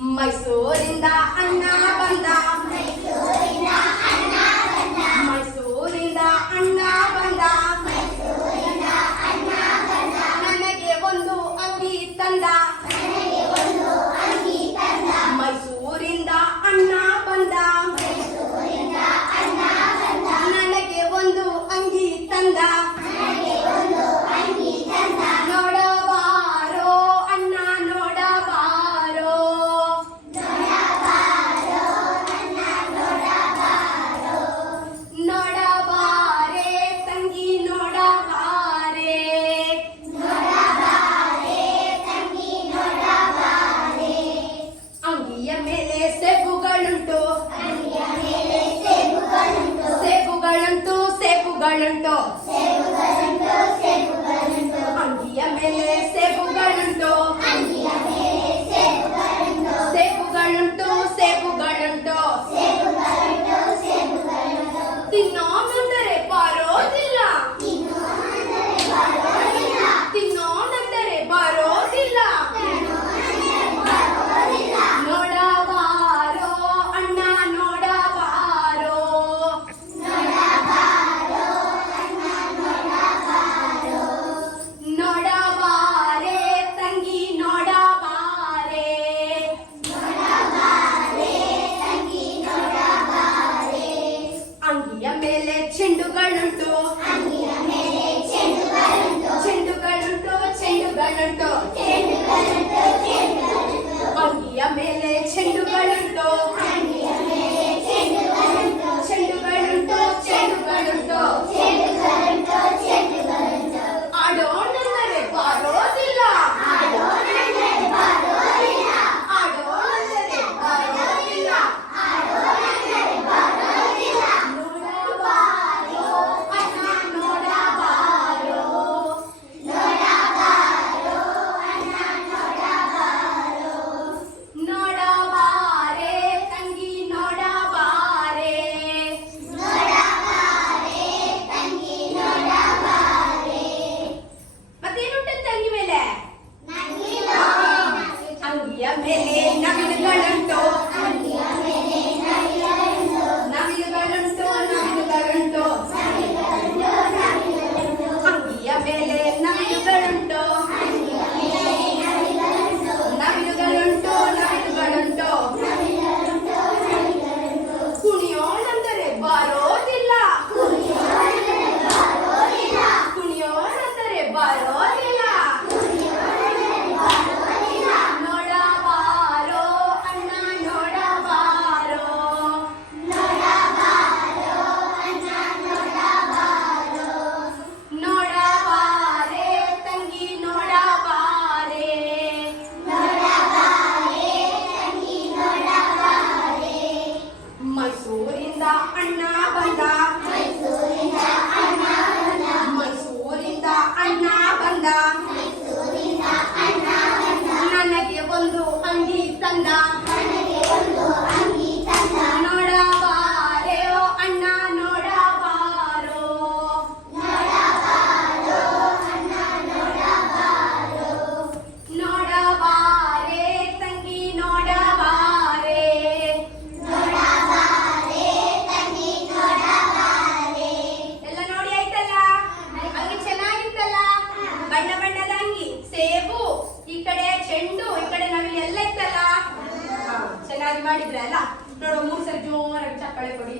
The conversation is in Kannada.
ಮೈಸೂರಿಂದ ಅಣ್ಣ ಬಂದ, ಮೈಸೂರಿಂದ ಅಣ್ಣ ಬಂದ, ನನಗೆ ಒಂದು ಅಂಗಿ ತಂದ. ಮೈಸೂರಿಂದ ಅಣ್ಣ ಬಂದ, ನನಗೆ ಒಂದು ಅಂಗಿ ತಂದ. ನೋಡಬಾರೋ ಅಣ್ಣ ನೋಡಬಾರೋ, ನೋಡಬಾರೆ ತಂಗಿ ನೋಡಬಾರೆ, ಅಂಗಿಯ ಮೇಲೆ ಸೇಬುಗಳುಂಟು, ಸೇಬುಗಳುಂಟು, ಸೇಬುಗಳುಂಟು, ಅಂಗಿಯ ಮೇಲೆ ಸೇಬುಗಳುಂಟು, ಸೇಬುಗಳುಂಟು, ಸೇಬುಗಳುಂಟು. ತಿನ್ನೋಣಂದರೆ ಬರೋದಿಲ್ಲ, ತಿನ್ನೋಣಂದರೆ ಬರೋದಿಲ್ಲ. ನೋಡಬಾರೋ ಅಣ್ಣ ನೋಡಬಾರೋ, ನೋಡಬಾರೆ ತಂಗಿ ನೋಡಬಾರೆ, ಅಂಗಿಯ ಮೇಲೆ ಚೆಂಡುಗಳುಂಟು, ಚೆಂಡುಗಳುಂಟು, ಚೆಂಡುಗಳುಂಟು, ಅಂಗಿಯ ಮೇಲೆ ಚೆಂಡುಗಳುಂಟು, ಚೆಂಡುಗಳುಂಟು, ಚೆಂಡುಗಳುಂಟು. ಆಡೋಣಂದರೆ ಬರೋದಿಲ್ಲ, ಆಡೋಣಂದರೆ ಬರೋದಿಲ್ಲ. ನೋಡಬಾರೋ ಅಣ್ಣ ನೋಡಬಾರೋ, ನೋಡಬಾರೆ ತಂಗಿ ನೋಡಬಾರೆ, ಮತ್ತೇನುಂಟಂತೆ ಅಂಗಿ ಮೇಲೆ? ಅಂಗಿಯ ಮೇಲೆ ನವಿಲುಗಳುಂಟು, ನವಿಲುಗಳುಂಟು, ನವಿಲುಗಳುಂಟು, ಅಂಗಿಯ ಮೇಲೆ ನವಿಲುಗಳುಂಟು, ನವಿಲುಗಳುಂಟು, ನವಿಲುಗಳುಂಟು. ಕುಣಿಯೋಣಂದರೆ ಬರೋದಿಲ್ಲ, ಕುಣಿಯೋಣಂದರೆ ಬರೋದಿಲ್ಲ. ನೋಡಬಾರೋ ಅಣ್ಣ ನೋಡಬಾರೋ, ನೋಡಬಾರೆ ತಂಗಿ ನೋಡಬಾರೆ, ಮೈಸೂರಿಂದ ಅಣ್ಣ ಬಂದ, ಮೈಸೂರಿಂದ ಅಣ್ಣ ಬಂದ, ನನಗೆ ಒಂದು ಅಂಗಿ ತಂದ. ನೋಡಬಾರೆ ಓ ಅಣ್ಣ ನೋಡಬಾರೋ, ನೋಡಬಾರೆ ತಂಗಿ ನೋಡಬಾರೆ, ಎಲ್ಲ ನೋಡಿ ಆಯ್ತಲ್ಲ? ಅಂಗಿ ಚೆನ್ನಾಗಿತ್ತಲ್ಲ? ಬಣ್ಣ ಬಣ್ಣದ ಅಂಗಿ, ಸೇಬು, ಈ ಕಡೆ ಚೆಂಡು, ಈ ಕಡೆ ನವಿಲು ಎಲ್ಲ ಇತ್ತಲ್ಲ? ಚೆನ್ನಾಗಿ ಮಾಡಿದ್ರಲ್ಲ? ನೋಡು 3 ಸರಿ ಜೋರಾಗಿ ಚಪ್ಪಾಳೆ ಕೊಡಿ.